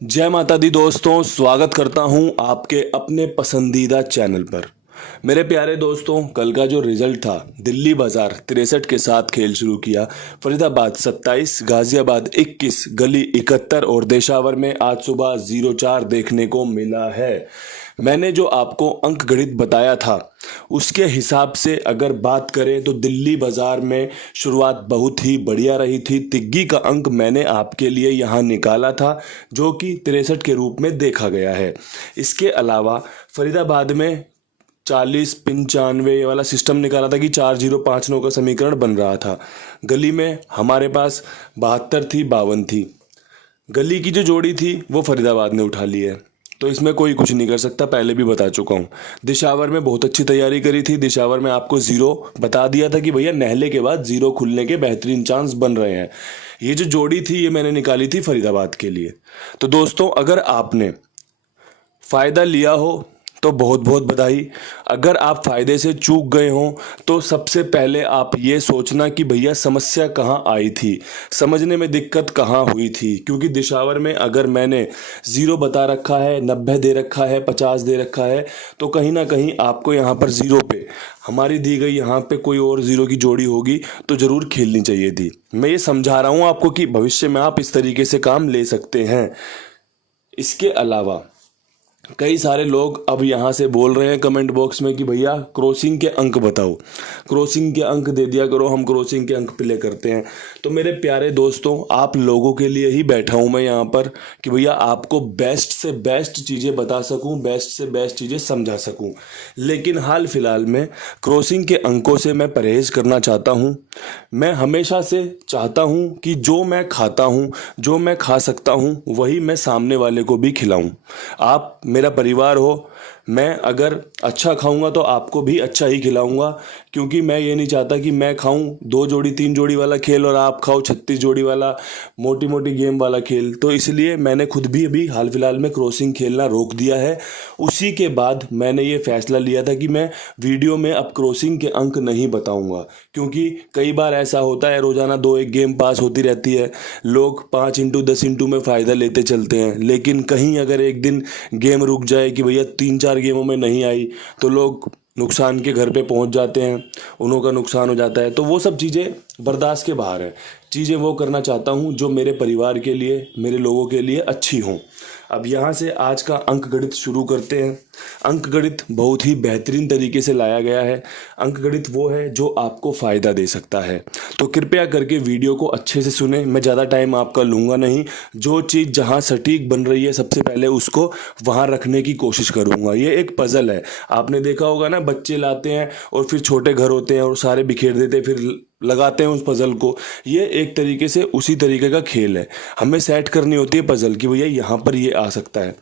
जय माता दी दोस्तों, स्वागत करता हूं आपके अपने पसंदीदा चैनल पर। मेरे प्यारे दोस्तों, कल का जो रिजल्ट था, दिल्ली बाजार 63 के साथ खेल शुरू किया। फरीदाबाद 27, गाजियाबाद 21, गली 71 और देशावर में आज सुबह 04 देखने को मिला है। मैंने जो आपको अंक गणित बताया था उसके हिसाब से अगर बात करें तो दिल्ली बाजार में शुरुआत बहुत ही बढ़िया रही थी। तिग्गी का अंक मैंने आपके लिए यहाँ निकाला था जो कि 63 के रूप में देखा गया है। इसके अलावा फरीदाबाद में 40-95 वाला सिस्टम निकाला था कि 4059 का समीकरण बन रहा था। गली में हमारे पास 72 थी, 52 थी। गली की जो जोड़ी थी वो फरीदाबाद ने उठा ली है, तो इसमें कोई कुछ नहीं कर सकता, पहले भी बता चुका हूँ। दिशावर में बहुत अच्छी तैयारी करी थी। दिशावर में आपको जीरो बता दिया था कि भैया नहले के बाद जीरो खुलने के बेहतरीन चांस बन रहे हैं। ये जो जोड़ी थी ये मैंने निकाली थी फरीदाबाद के लिए। तो दोस्तों, अगर आपने फ़ायदा लिया हो तो बहुत बहुत बधाई। अगर आप फ़ायदे से चूक गए हों तो सबसे पहले आप ये सोचना कि भैया समस्या कहाँ आई थी, समझने में दिक्कत कहाँ हुई थी। क्योंकि दिशावर में अगर मैंने 0 बता रखा है, 90 दे रखा है, 50 दे रखा है, तो कहीं ना कहीं आपको यहाँ पर 0 पे हमारी दी गई यहाँ पे कोई और 0 की जोड़ी होगी तो ज़रूर खेलनी चाहिए थी। मैं ये समझा रहा हूँ आपको कि भविष्य में आप इस तरीके से काम ले सकते हैं। इसके अलावा कई सारे लोग अब यहाँ से बोल रहे हैं कमेंट बॉक्स में कि भैया क्रॉसिंग के अंक बताओ, क्रॉसिंग के अंक दे दिया करो, हम क्रॉसिंग के अंक प्ले करते हैं। तो मेरे प्यारे दोस्तों, आप लोगों के लिए ही बैठा हूँ मैं यहाँ पर कि भैया आपको बेस्ट से बेस्ट चीज़ें बता सकूँ, बेस्ट से बेस्ट चीज़ें समझा सकूँ। लेकिन हाल फिलहाल में क्रॉसिंग के अंकों से मैं परहेज़ करना चाहता हूँ। मैं हमेशा से चाहता हूँ कि जो मैं खाता हूँ, जो मैं खा सकता हूँ, वही मैं सामने वाले को भी खिलाऊँ। आप मेरा परिवार हो, मैं अगर अच्छा खाऊंगा तो आपको भी अच्छा ही खिलाऊंगा। क्योंकि मैं ये नहीं चाहता कि मैं खाऊं 2 जोड़ी 3 जोड़ी वाला खेल और आप खाओ 36 जोड़ी वाला मोटी मोटी गेम वाला खेल। तो इसलिए मैंने खुद भी अभी हाल फिलहाल में क्रॉसिंग खेलना रोक दिया है। उसी के बाद मैंने ये फैसला लिया था कि मैं वीडियो में अब क्रॉसिंग के अंक नहीं बताऊंगा। क्योंकि कई बार ऐसा होता है, रोज़ाना 2-1 गेम पास होती रहती है, लोग 5 इंटू 10 इंटू में फ़ायदा लेते चलते हैं। लेकिन कहीं अगर एक दिन गेम रुक जाए कि भैया 3-4 गेमों में नहीं आई तो लोग नुकसान के घर पे पहुंच जाते हैं, उन्हों का नुकसान हो जाता है। तो वो सब चीज़ें बर्दाश्त के बाहर है। चीज़ें वो करना चाहता हूं जो मेरे परिवार के लिए, मेरे लोगों के लिए अच्छी हों। अब यहाँ से आज का अंक गणित शुरू करते हैं। अंक गणित बहुत ही बेहतरीन तरीके से लाया गया है। अंक गणित वो है जो आपको फ़ायदा दे सकता है। तो कृपया करके वीडियो को अच्छे से सुने, मैं ज़्यादा टाइम आपका लूँगा नहीं। जो चीज़ जहाँ सटीक बन रही है सबसे पहले उसको वहाँ रखने की कोशिश करूँगा। ये एक पज़ल है, आपने देखा होगा ना, बच्चे लाते हैं और फिर छोटे घर होते हैं और सारे बिखेर देते हैं, फिर लगाते हैं उस पज़ल को। ये एक तरीके से उसी तरीके का खेल है। हमें सेट करनी होती है पज़ल कि भैया यहाँ पर ये आ सकता है।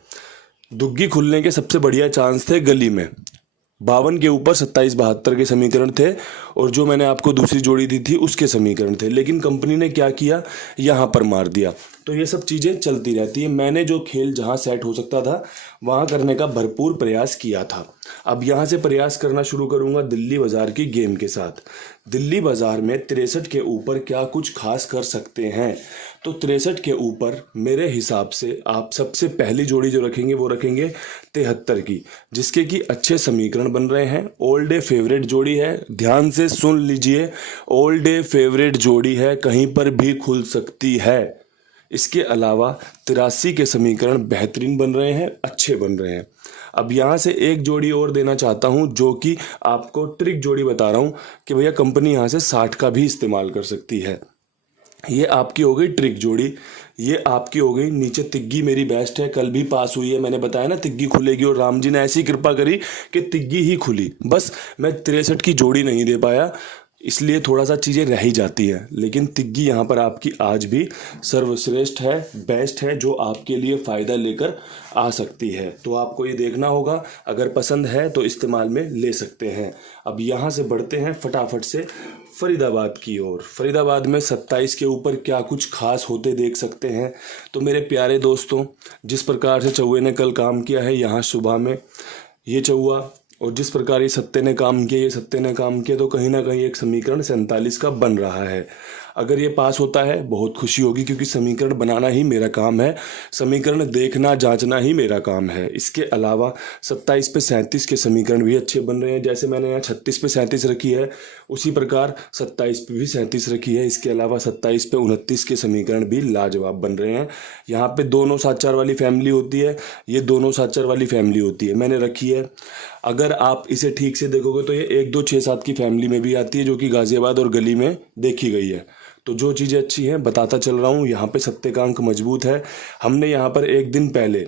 दुग्गी खुलने के सबसे बढ़िया चांस थे गली में। 52 के ऊपर 27-72 के समीकरण थे और जो मैंने आपको दूसरी जोड़ी दी थी उसके समीकरण थे। लेकिन कंपनी ने क्या किया, यहाँ पर मार दिया। तो ये सब चीज़ें चलती रहती है। मैंने जो खेल जहाँ सेट हो सकता था वहाँ करने का भरपूर प्रयास किया था। अब यहाँ से प्रयास करना शुरू करूँगा दिल्ली बाज़ार की गेम के साथ। दिल्ली बाज़ार में 63 के ऊपर क्या कुछ खास कर सकते हैं। तो 63 के ऊपर मेरे हिसाब से आप सबसे पहली जोड़ी जो रखेंगे वो रखेंगे 73 की, जिसके कि अच्छे समीकरण बन रहे हैं। ओल्ड डे फेवरेट जोड़ी है, ध्यान से सुन लीजिए, ओल्ड डे फेवरेट जोड़ी है, कहीं पर भी खुल सकती है। इसके अलावा 83 के समीकरण बेहतरीन बन रहे हैं, अच्छे बन रहे हैं। अब यहाँ से एक जोड़ी और देना चाहता हूँ जो कि आपको ट्रिक जोड़ी बता रहा हूँ कि भैया कंपनी यहाँ से 60 का भी इस्तेमाल कर सकती है। ये आपकी हो गई ट्रिक जोड़ी, ये आपकी हो गई। नीचे तिग्गी मेरी बेस्ट है, कल भी पास हुई है, मैंने बताया ना तिग्गी खुलेगी और राम जी ने ऐसी कृपा करी कि तिग्गी ही खुली। बस मैं 63 की जोड़ी नहीं दे पाया, इसलिए थोड़ा सा चीज़ें रह ही जाती हैं। लेकिन तिग्गी यहाँ पर आपकी आज भी सर्वश्रेष्ठ है, बेस्ट है, जो आपके लिए फ़ायदा लेकर आ सकती है। तो आपको ये देखना होगा, अगर पसंद है तो इस्तेमाल में ले सकते हैं। अब यहाँ से बढ़ते हैं फटाफट से फरीदाबाद की ओर। फरीदाबाद में 27 के ऊपर क्या कुछ खास होते देख सकते हैं। तो मेरे प्यारे दोस्तों, जिस प्रकार से चौहे ने कल काम किया है यहाँ सुबह में, ये चौहा, और जिस प्रकार ये सत्ते ने काम किया, ये सत्ते ने काम किया, तो कहीं ना कहीं एक समीकरण 47 का बन रहा है। अगर ये पास होता है बहुत खुशी होगी, क्योंकि समीकरण बनाना ही मेरा काम है, समीकरण देखना जांचना ही मेरा काम है। इसके अलावा 27 पे 37 के समीकरण भी अच्छे बन रहे हैं। जैसे मैंने यहाँ 36 पे 37 रखी है, उसी प्रकार 27 पे भी 37 रखी है। इसके अलावा 27 पे 29 के समीकरण भी लाजवाब बन रहे हैं। यहाँ पे दोनों 7-4 वाली फैमिली होती है, ये दोनों 7-4 वाली फैमिली होती है, मैंने रखी है। अगर आप इसे ठीक से देखोगे तो ये 1 2 6 7 की फैमिली में भी आती है, जो कि गाजियाबाद और गली में देखी गई है। तो जो चीज़ें अच्छी हैं बताता चल रहा हूँ। यहाँ पे सत्ते का अंक मजबूत है। हमने यहाँ पर एक दिन पहले,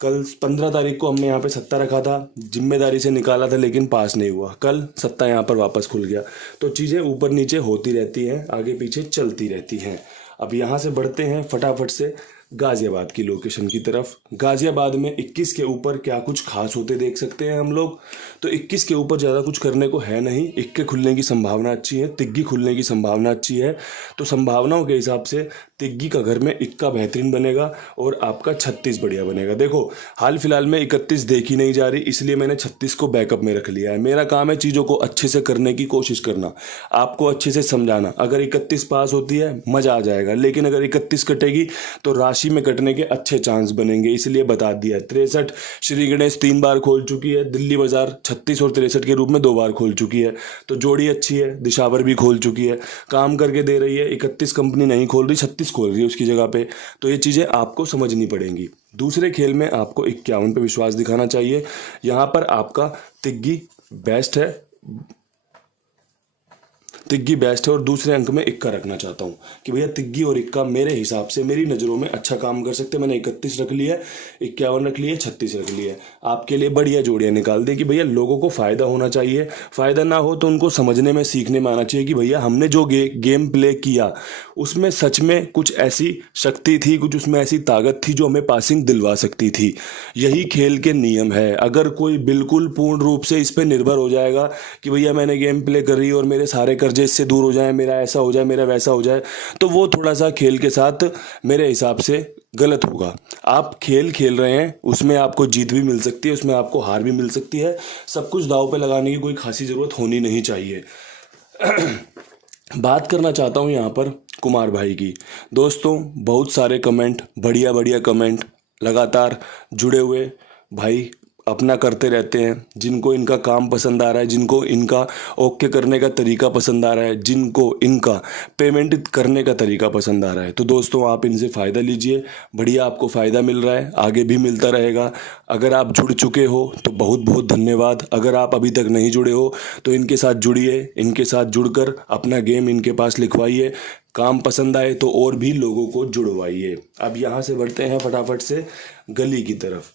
कल 15 तारीख को हमने यहाँ पे सत्ता रखा था, जिम्मेदारी से निकाला था, लेकिन पास नहीं हुआ। कल सत्ता यहाँ पर वापस खुल गया। तो चीज़ें ऊपर नीचे होती रहती हैं, आगे पीछे चलती रहती हैं। अब यहाँ से बढ़ते हैं फटाफट से गाजियाबाद की लोकेशन की तरफ। गाजियाबाद में 21 के ऊपर क्या कुछ खास होते देख सकते हैं हम लोग। तो 21 के ऊपर ज़्यादा कुछ करने को है नहीं। इक्के खुलने की संभावना अच्छी है, तिग्गी खुलने की संभावना अच्छी है। तो संभावनाओं के हिसाब से तिग्गी का घर में इक्का बेहतरीन बनेगा और आपका 36 बढ़िया बनेगा। देखो हाल फिलहाल में 31 देखी नहीं जा रही, इसलिए मैंने 36 को बैकअप में रख लिया है। मेरा काम है चीज़ों को अच्छे से करने की कोशिश करना, आपको अच्छे से समझाना। अगर 31 पास होती है मज़ा आ जाएगा, लेकिन अगर 31 कटेगी तो राशि में कटने के अच्छे चांस बनेंगे, इसलिए बता दिया है। 63 श्री गणेश 3 बार खोल चुकी है, दिल्ली बाजार 36 और 63 के रूप में 2 बार खोल चुकी है। तो जोड़ी अच्छी है, दिशावर भी खोल चुकी है, काम करके दे रही है। 31 कंपनी नहीं खोल रही, 36 खोल रही है उसकी जगह पे। तो ये चीज़ें आपको समझनी पड़ेंगी। दूसरे खेल में आपको 51 पे विश्वास दिखाना चाहिए। यहाँ पर आपका तिग्गी बेस्ट है, तिग्गी बेस्ट है। और दूसरे अंक में इक्का रखना चाहता हूँ कि भैया तिग्गी और इक्का मेरे हिसाब से, मेरी नज़रों में अच्छा काम कर सकते हैं। मैंने 31 रख लिया है, 51 रख लिया, 36 रख लिया है। आपके लिए बढ़िया जोड़ियाँ निकाल दें कि भैया लोगों को फ़ायदा होना चाहिए। फ़ायदा ना हो तो उनको समझने में सीखने में आना चाहिए कि भैया हमने जो गेम प्ले किया उसमें सच में कुछ ऐसी शक्ति थी, कुछ उसमें ऐसी ताकत थी जो हमें पासिंग दिलवा सकती थी। यही खेल के नियम है। अगर कोई बिल्कुल पूर्ण रूप से इस पर निर्भर हो जाएगा कि भैया मैंने गेम प्ले कर रही और मेरे सारे कर्जे इससे दूर हो जाए, मेरा ऐसा हो जाए, मेरा वैसा हो जाए, तो वो थोड़ा सा खेल के साथ मेरे हिसाब से गलत होगा। आप खेल खेल रहे हैं, उसमें आपको जीत भी मिल सकती है, उसमें आपको हार भी मिल सकती है। सब कुछ दांव पे लगाने की कोई खासी ज़रूरत होनी नहीं चाहिए। बात करना चाहता हूँ यहाँ पर कुमार भाई की। दोस्तों बहुत सारे कमेंट, बढ़िया बढ़िया कमेंट लगातार जुड़े हुए भाई अपना करते रहते हैं। जिनको इनका काम पसंद आ रहा है, जिनको इनका ओके करने का तरीका पसंद आ रहा है, जिनको इनका पेमेंट करने का तरीका पसंद आ रहा है, तो दोस्तों आप इनसे फ़ायदा लीजिए। बढ़िया आपको फ़ायदा मिल रहा है, आगे भी मिलता रहेगा। अगर आप जुड़ चुके हो तो बहुत बहुत धन्यवाद। अगर आप अभी तक नहीं जुड़े हो तो इनके साथ जुड़िए, इनके साथ जुड़कर अपना गेम इनके पास लिखवाइए। काम पसंद आए तो और भी लोगों को जुड़वाइए। अब यहाँ से बढ़ते हैं फटाफट से गली की तरफ।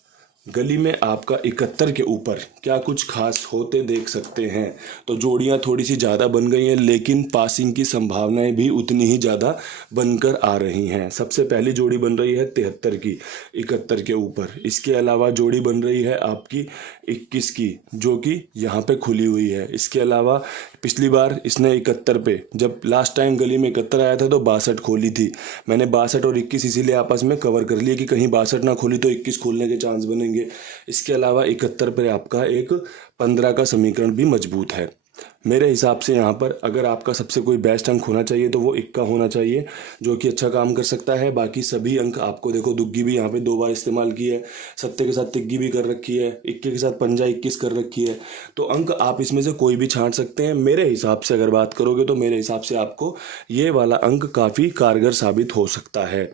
गली में आपका 71 के ऊपर क्या कुछ खास होते देख सकते हैं। तो जोड़ियां थोड़ी सी ज़्यादा बन गई हैं, लेकिन पासिंग की संभावनाएं भी उतनी ही ज़्यादा बनकर आ रही हैं। सबसे पहली जोड़ी बन रही है 73 की 71 के ऊपर। इसके अलावा जोड़ी बन रही है आपकी 21 की, जो कि यहाँ पे खुली हुई है। इसके अलावा पिछली बार इसने 71 पे, जब लास्ट टाइम गली में 71 आया था तो 62 खोली थी। मैंने 62 और 21 इसीलिए आपस में कवर कर लिए कि कहीं 62 ना खोली तो 21 खोलने के चांस बनेंगे। इसके अलावा 71 पर आपका एक 15 का समीकरण भी मजबूत है। मेरे हिसाब से यहाँ पर अगर आपका सबसे कोई बेस्ट अंक होना चाहिए तो वो इक्का होना चाहिए, जो कि अच्छा काम कर सकता है। बाकी सभी अंक आपको देखो, दुग्गी भी यहाँ पे 2 बार इस्तेमाल की है, सत्ते के साथ तिग्गी भी कर रखी है, इक्के के साथ पंजा 21 कर रखी है। तो अंक आप इसमें से कोई भी छांट सकते हैं। मेरे हिसाब से अगर बात करोगे तो मेरे हिसाब से आपको ये वाला अंक काफ़ी कारगर साबित हो सकता है।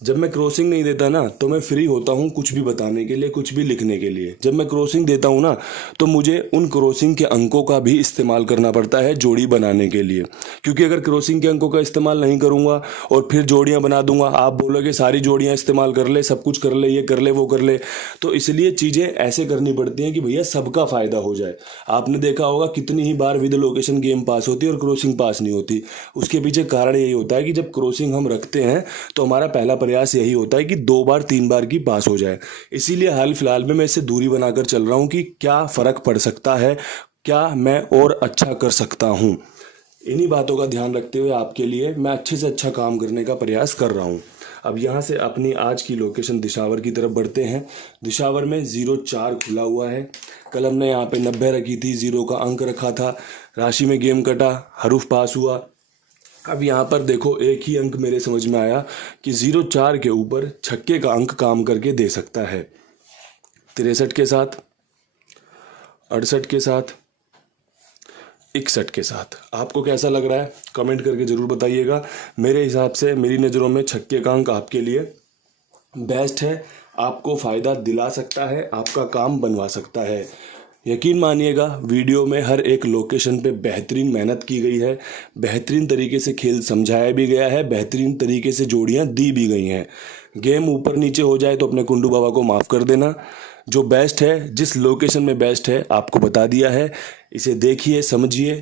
जब मैं क्रॉसिंग नहीं देता ना तो मैं फ्री होता हूँ कुछ भी बताने के लिए, कुछ भी लिखने के लिए। जब मैं क्रॉसिंग देता हूँ ना तो मुझे उन क्रॉसिंग के अंकों का भी इस्तेमाल करना पड़ता है जोड़ी बनाने के लिए। क्योंकि अगर क्रॉसिंग के अंकों का इस्तेमाल नहीं करूँगा और फिर जोड़ियाँ बना दूंगा, आप बोलोगे सारी जोड़ियाँ इस्तेमाल कर ले, सब कुछ कर ले, ये कर ले, वो कर ले। तो इसलिए चीज़ें ऐसे करनी पड़ती हैं कि भैया सबका फ़ायदा हो जाए। आपने देखा होगा कितनी ही बार विद लोकेशन गेम पास होती है और क्रॉसिंग पास नहीं होती। उसके पीछे कारण यही होता है कि जब क्रॉसिंग हम रखते हैं तो हमारा पहला प्रयास यही होता है कि 2 बार 3 बार की पास हो जाए। इसीलिए हाल फिलहाल में मैं इससे दूरी बनाकर चल रहा हूं कि क्या फ़र्क पड़ सकता है, क्या मैं और अच्छा कर सकता हूं। इन्हीं बातों का ध्यान रखते हुए आपके लिए मैं अच्छे से अच्छा काम करने का प्रयास कर रहा हूं। अब यहाँ से अपनी आज की लोकेशन दिशावर की तरफ बढ़ते हैं। दिशावर में 04 खुला हुआ है। कल हमने यहाँ पे 90 रखी थी, 0 का अंक रखा था। राशि में गेम कटा, हरूफ पास हुआ। अब यहाँ पर देखो एक ही अंक मेरे समझ में आया कि 0-4 के ऊपर छक्के का अंक काम करके दे सकता है। 63 के साथ, 68 के साथ, 61 के साथ आपको कैसा लग रहा है कमेंट करके ज़रूर बताइएगा। मेरे हिसाब से, मेरी नज़रों में छक्के का अंक आपके लिए बेस्ट है, आपको फ़ायदा दिला सकता है, आपका काम बनवा सकता है। यकीन मानिएगा वीडियो में हर एक लोकेशन पे बेहतरीन मेहनत की गई है, बेहतरीन तरीके से खेल समझाया भी गया है, बेहतरीन तरीके से जोड़ियां दी भी गई हैं। गेम ऊपर नीचे हो जाए तो अपने कुंडू बाबा को माफ़ कर देना। जो बेस्ट है, जिस लोकेशन में बेस्ट है आपको बता दिया है। इसे देखिए, समझिए,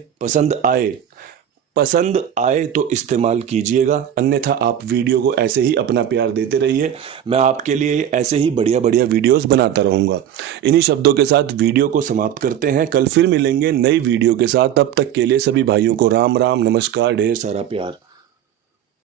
पसंद आए तो इस्तेमाल कीजिएगा, अन्यथा आप वीडियो को ऐसे ही अपना प्यार देते रहिए। मैं आपके लिए ऐसे ही बढ़िया बढ़िया वीडियोस बनाता रहूँगा। इन्हीं शब्दों के साथ वीडियो को समाप्त करते हैं। कल फिर मिलेंगे नई वीडियो के साथ। तब तक के लिए सभी भाइयों को राम राम, नमस्कार, ढेर सारा प्यार।